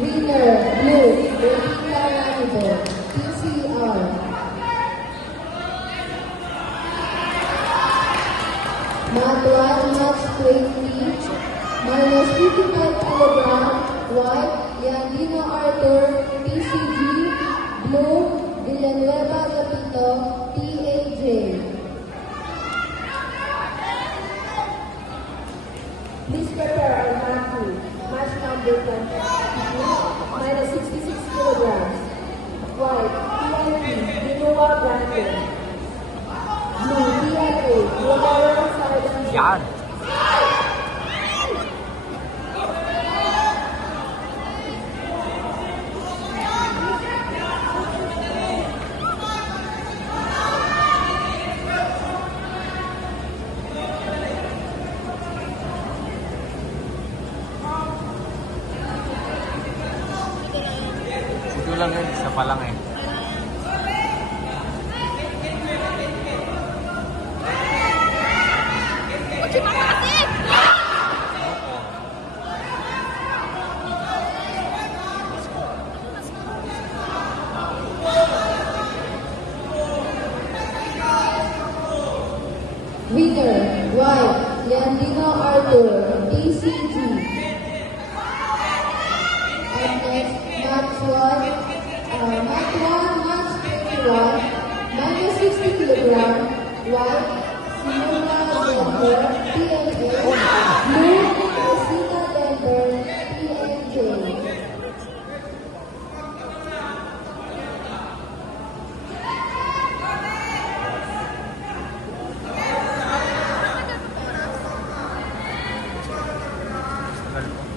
Winner, blue, Benita Ranibo, TCR. Mat 1, match 20, minus 55 kg, white, Yandino Arthur, TCG, blue, Villanueva Gapito, TAJ. Please prepare our Matthew, match number 20, minus 66 kilograms, white, TNT, Dinoa Brandon, blue, DNA, Romero Sardan. Yan. Ito lang yun, isa pa lang eh. Winner, white, Yandino Arthur, TCG. And next, match 1, match 21, minus 60 kilogram, white, Simona Denver, TNA, blue, Rosita Denver, TNJ. Tagal po.